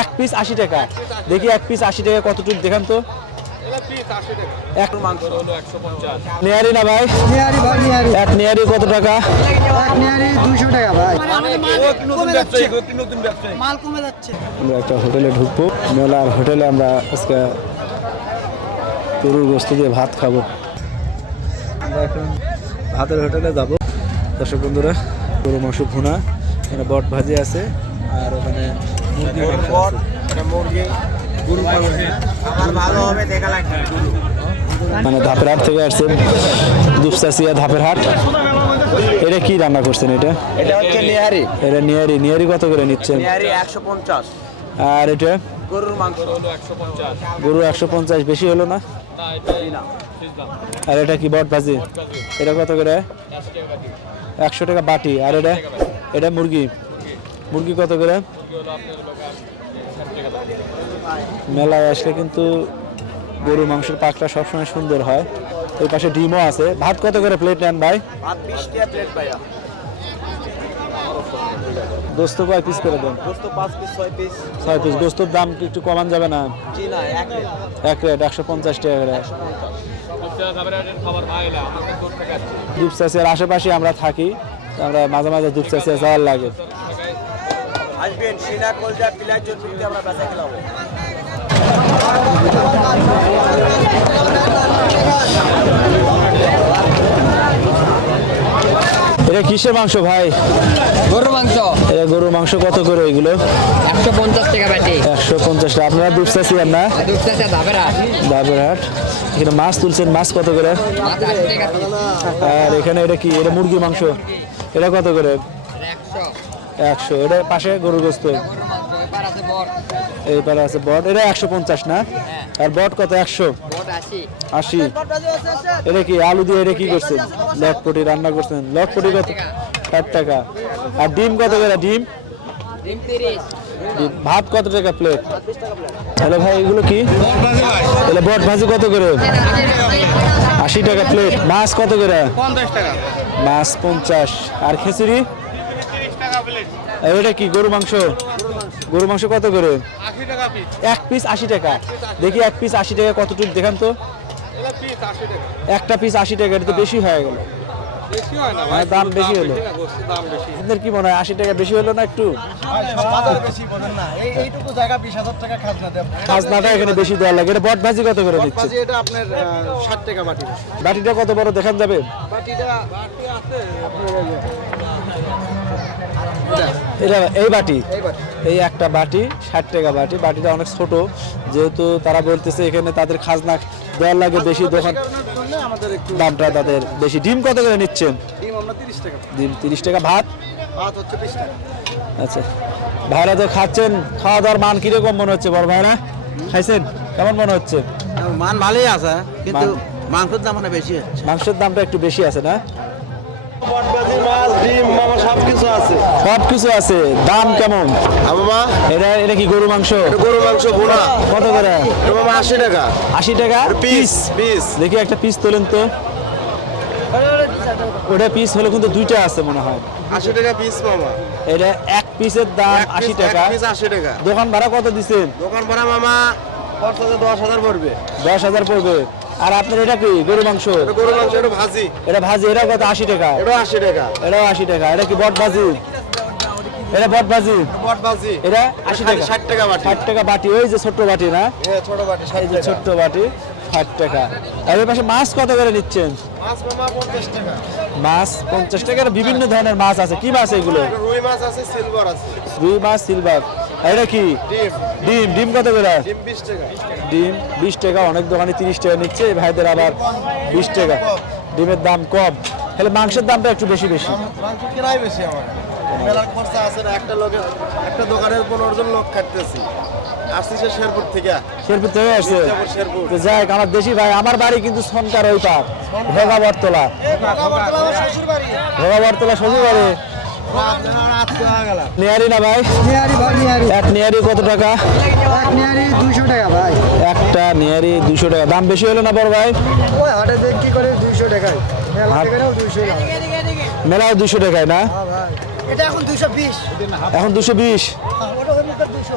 এক পিস 80 টাকা। দেখি এক পিস 80 টাকা কতটুকু দেখান তো। এক মাংস হলো 150। নিয়ারি না ভাই? নিয়ারি ভাই, নিয়ারি। এক নিয়ারি কত টাকা? এক নিয়ারি 200 টাকা ভাই। নতুন ব্যবসায়ী, নতুন ব্যবসায়ী। মাল কমে যাচ্ছে। আমরা একটা হোটেলে ঢুকবো। মেলার হোটেলে আমরা আজকে গরুর গোশত দিয়ে ভাত খাবো। আমরা এখন ভাতের হোটেলে যাব। দর্শক বন্ধুরা, গরু মাংস ভুনা, এখানে বট ভাজি আছে আর ওখানে মুরগি মাংস আছে। এটা মুরগি গরু মাংস আমার ভালো হবে দেখা লাগবে। মানে ধাপের হাট থেকে আসছে, দুপচাচিয়া ধাপের হাট। এটা কি রান্না করছেন? এটা এটা হচ্ছে নিহারি। এটা নিয়ারি। নিয়ারি কত করে নিচ্ছেন? নিহারি 150। আর এটা গরুর মাংস হলো 150। গরু 150, বেশি হলো না? না, এটা না। আর এটা কি বট ভাজি? এটা কত করে? 100 টাকা বাটি। আর এটা এটা মুরগি। মুরগি কত করে? মেলায় আসলে কিন্তু গরু মাংসের পাকটা সবসময় সুন্দর হয়। ওই পাশে ডিমও আছে। ভাত কত করে প্লেট নেন ভাই? ভাত 20 টাকা প্লেট ভাইয়া। গোস্ত কয় পিস করে দেন? গোস্ত 5 পিস 6 পিস। 6 পিস। গোস্তর দাম কি একটু কমান যাবে না? জি না, এক রেট। এক রেট 150 টাকা করে। দুপচাচিয়ার আশেপাশে আমরা থাকি, আমরা মাঝে মাঝে দুপচাচিয়া যাওয়ার লাগে। আসবেন, সিনা কলজা পিলাই চর্বিতে আমরা বেচা খেলাবো। এটা কিসের মাংস ভাই? গরুর মাংস। এটা গরুর মাংস কত করে এগুলো? 150 টাকা বাটি। 150 টাকা। আপনারা দুপচাচিয়ার না? দুপচাচিয়া ধাপের হাট। ধাপের হাট। এখানে মাছ তুলছেন, মাছ কত করে? মাছ 80 টাকা পিস। আর এখানে এটা কি? এটা মুরগির মাংস। এটা কত করে? 100। 100। এটা পাশে গরুর গোস্ত। গরুর মাংস। এবার আছে বট। এইপারে আছে বট। এটা 150 না? আর বট কত? 100। বট 80। 80। এটা কি আলু দিয়ে এটা কি করছেন? লটপটি রান্না করছেন। লটপটি কত? 60 টাকা। আর ডিম কত করে? ডিম ডিম 30। ডিম। ভাত কত টাকা প্লেট? হ্যালো ভাই, এগুলো কি? তাহলে বট ভাজি কত করে? 80 টাকা প্লেট। মাছ কত করে? 50 টাকা। মাছ 50। আর খিচুড়ি? 30 টাকা প্লেট। এটা কি গরু মাংস? গরু মাংস কত করে? 80 টাকা পিস। এক পিস 80 টাকা। দেখি এক পিস 80 টাকা কতটুকু দেখান তো। এটা পিস 80 টাকা। একটা পিস 80 টাকা, এটা তো বেশি হয়ে গেল। বেশি হয় না ভাই, দাম বেশি হলো। গোস্তের দাম বেশি। আপনাদের কি মনে হয় 80 টাকা বেশি হলো না একটু? বাজারে বেশি বলেন না, এইটুকু জায়গা 20,000 টাকা খাজনা দেব। খাজনাটা এখানে বেশি দেওয়া লাগে। এটা বট ভাজি কত করে দিচ্ছে? বাজি এটা আপনার 60 টাকা বাটি। বাটিটা কত বড় দেখান যাবে? বাটিটা বাটি আছে এটা এই বাটি, এই বাটি এই একটা বাটি 60 টাকা বাটি। বাটিটা অনেক ছোট, যেহেতু তারা বলতেছে এখানে তাদের খাজনা দেওয়ার লাগে বেশি, দোকান জন্য আমাদের একটু দামটা তাদের বেশি। ডিম কত করে নিচ্ছেন? ডিম আমরা 30 টাকা। ডিম 30 টাকা। ভাত? ভাত হচ্ছে 20 টাকা। আচ্ছা, ভাইরা তো খাচ্ছেন, খাওয়া দাওয়ার মান কিরকম মনে হচ্ছে? বড় ভাইরা খাইছেন, কেমন মনে হচ্ছে? মান ভালোই আছে, কিন্তু মাংসের দাম অনেক বেশি হচ্ছে। মাংসের দামটা একটু বেশি আছে না? বটবাজি, মাছ, ডিম, মামা সব কিছু আছে। সব কিছু আছে। দাম কেমন? মামা এটা এটা কি গরু মাংস? গরু মাংস ভুনা কত করে? মামা 80 টাকা 80 টাকা পিস। পিস। দেখি একটা পিস তোলেন তো। ওটা পিস হলে কিন্তু দুইটা আছে মনে হয়। 80 টাকা পিস মামা। এটা এক পিসের দাম 80 টাকা। পিস 80 টাকা। দোকান ভাড়া কত দিচ্ছেন? দোকান ভাড়া মামা খরচ 10,000 পড়বে। 10,000 পড়বে। আর আপনার এটা কি গরু মাংস? গরু মাংস এটা ভাজি, এটা ভাজি। এটা কত? 80 টাকা। এটা 80 টাকা। এটাও 80 টাকা। এটা কি বট ভাজি? এটা বট ভাজি। বট ভাজি এটা 80 টাকা। 60 টাকা বাটি। 60 টাকা বাটি। ওই যে ছোট্ট বাটি না? হ্যাঁ, ছোট বাটি এই 60 যে টাকা। ছোট্ট বাটি 60 টাকা। আর এর পাশে মাছ কত করে নিচ্ছেন? মাছ মামা 50 টাকা। মাছ 50 টাকা। বিভিন্ন ধরনের মাছ আছে। কি মাছ এগুলো? রুই মাছ আছে, সিলভার আছে। রুই মাছ, সিলভার। আর এটা কি? ডিম ডিম। ডিম কত করে? ডিম 20 টাকা। ডিম 20 টাকা। অনেক দোকানে 30 টাকা নিচ্ছে, এই ভাইদের আবার 20 টাকা। ডিমের দাম কম, তাহলে মাংসের দামটা একটু বেশি বেশি। মাংস কিনাই বেশি আমার। মেলার খরচা আছে না, একটা দোকানের 15 জন লোক খাটতেছি। আসছি সে শেরপুর থেকে। শেরপুর থেকে আসছে? শেরপুর। তো যাক, আমার দেশি ভাই। আমার বাড়ি কিন্তু সনকার ওই পার, ভোগা বটতলা। শ্বশুর বাড়ি। ভোগা বটতলা শ্বশুর বাড়ি। নিয়ারি না ভাই? নিয়ারি ভাই, নিয়ারি। এক নিয়ারি কত টাকা? এক নিয়ারি 200 টাকা ভাই। একটা নিয়ারি 200 টাকা। দাম বেশি হলো না বড় ভাই? ওই হাটে দেখি করে 200 টাকায়। মেলা থেকে নাও 200 টাকা। মেলায় 200 টাকায় না? হ্যাঁ ভাই। এটা এখন 220। এখন 220। ওটা ওই মুখের 200।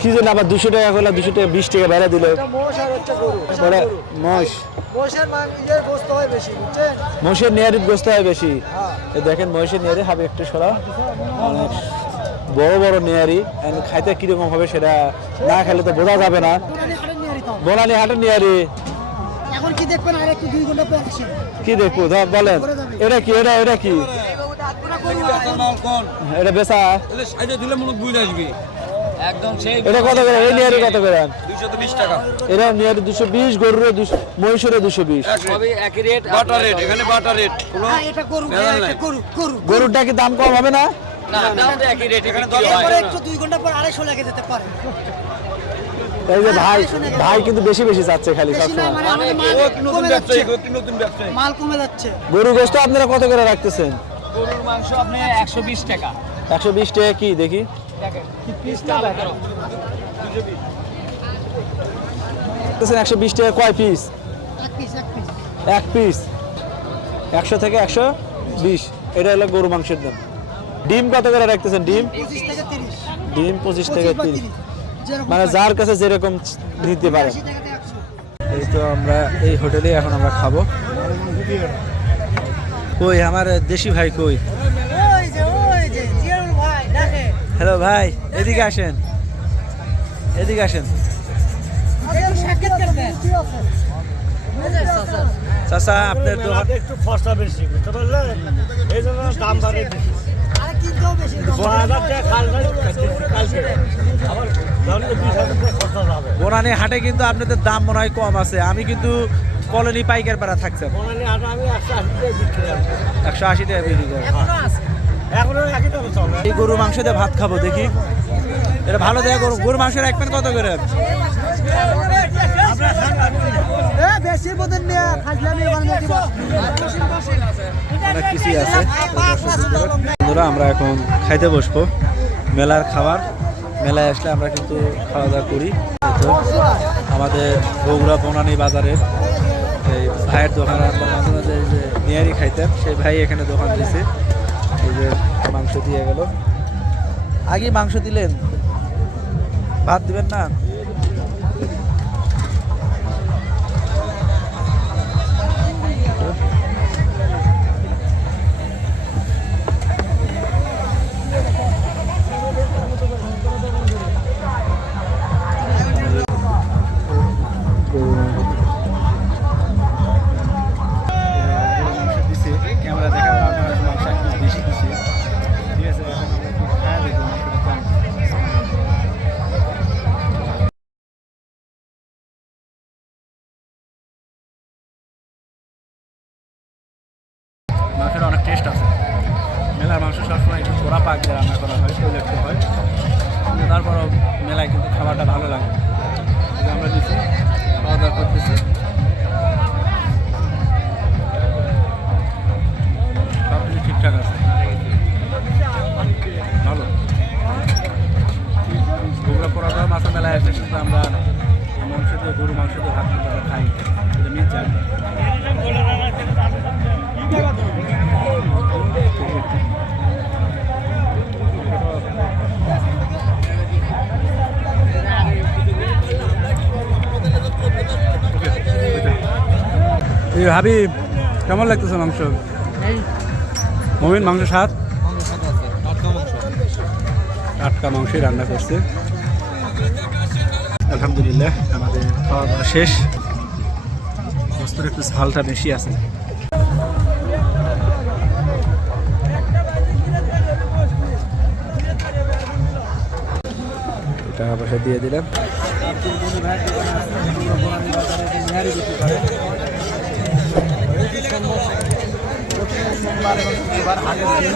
কি জন্য আবার 200 টাকা করলে 200 টাকা 20 টাকা বেড়া দিল? এটা মোষ আর হচ্ছে গরু। ওরা মোষ, মোষের ইয়ের গোস্ত হয় বেশি, বুঝছেন? মোষের নেয়ারির গোস্ত হয় বেশি। হ্যাঁ। এই দেখেন মহিষের নেয়ারি হবে একটু সরা, অনেক বড় বড় নেয়ারি। খাইতে কিরকম হবে সেটা না খেলে তো বোঝা যাবে না। পুরানি হাটের নিয়ে দিতাম। বনানি হাটের নেয়ারি এখন কি দেখবেন আর একটু 2 ঘন্টা পর আসেন। কি দেখবো বলেন? এটা কি? এটা কি? এটা বেচা? একদম সেই এটা কত করে? এই নেয়ারি কত করে? 220 টাকা। এটা নেয়ারি 220, গরুরে 200, মহিষের 220। সবই একই রেট। বাটার রেট, এখানে বাটার রেট। এটা গরু, এটা গরু। গরুরটা কি দাম কম হবে না? না, দাম তো একই রেট। এখানে এরপরে একটু 2 ঘন্টা পর 250 লেগে যেতে পারে। এই যে ভাই কিন্তু বেশি বেশি চাচ্ছে খালি বেশি না, সবসময়। মানে আমাদের মাল কমে যাচ্ছে। মাল কমে যাচ্ছে। গরু গোস্ত আপনারা কত করে রাখতেছেন? গরুর মাংস আপনি 120 টাকা। 120 টাকা কি দেখি? পিসটা 120 টাকা কয় পিস? এক পিস। এক পিস 100 থেকে 120। এটা হলো গরু মাংসের দাম। ডিম কত করে রাখতেছেন? ডিম 25 থেকে 30। ডিম 25 থেকে 30, যেরকম মানে যার কাছে যেরকম নিতে পারে। 80 টাকা থেকে 100। এই তো আমরা এই হোটেলে এখন আমরা খাবো। কই আমার দেশি ভাই কই? ওই যে জিয়ারুল ভাই দেখে। হ্যালো ভাই, এদিকে আসেন, এদিকে আসেন। একটু সাক্ষাৎ করবেন। কি আছে? চাচা আপনার দোকান একটু খরচা বেশি, বুঝতে পারলেন? এই জন্য দাম বাড়ে বেশি। আর কিনতেও বেশি। 12,000 টাকা কালকে আবার তাহলে 20,000 টাকা খরচা যাবে। বনানী হাটে কিন্তু আপনাদের দাম মনে হয় কম আছে। আমি কিন্তু কলোনি পাইকার পাড়া থাকছেন, বনানী হাটে আমি 180 টাকা বিক্রি করি। 180 টাকা বিক্রি করে। এখনো আছে। এখনো একই দামে চলে। এই গরু মাংস দিয়ে ভাত খাবো দেখি। এটা ভালো দেয় গরু মাংস রাখবেন কত করে? বেশি বদন নিয়ে খাজলামি ওখানে দিব। অনেক কিছুই আছে। বন্ধুরা আমরা এখন খাইতে বসবো। মেলার খাবার, মেলায় আসলে আমরা কিন্তু খাওয়া দাওয়া করি। তো আমাদের বগুড়া বনানী বাজারের এই ভাইয়ের দোকানে আমরা মাঝে মাঝে এই যে নিয়ারি খাইতেন, সেই ভাই এখানে দোকান দিয়েছে। এই যে মাংস দিয়ে গেল। আগে মাংস দিলেন, ভাত দিবেন না? ক্যামেরা দেখার কারণে মাংস একটু বেশি দিচ্ছে। ঠিক আছে, এখন আমরা একটু খাওয়া দেখবো মাংসটা কেমন। মাংসের অনেক টেস্ট আছে। মেলার মাংস সবসময় একটু পোড়া পাক দিয়ে রান্না করা হয়, তৈলাক্ত হয়, কিন্তু তারপরও মেলায় কিন্তু খাবারটা ভালো লাগে। এটা আমরা দিচ্ছি, খাওয়া দাওয়া করতেছি। সব কিছু ঠিকঠাক আছে, ভালো। বগুড়া পোড়া মাছের মেলায় এসে কিন্তু আমরা মাংস দিয়ে, গরু মাংস দিয়ে ভাত কিন্তু আমরা খাই, এটা মিট যায়। এই হাবিব, কেমন লাগতেছে মাংস? মমিন মাংস স্বাদ, টাটকা মাংসই রান্না করছে। আলহামদুলিল্লাহ আমাদের খাওয়া দাওয়া শেষ। বস্তুর একটু ঝালটা বেশি আছে। টাকা পয়সা দিয়ে দিলাম। সোমবার এবং শনিবার আগের দিন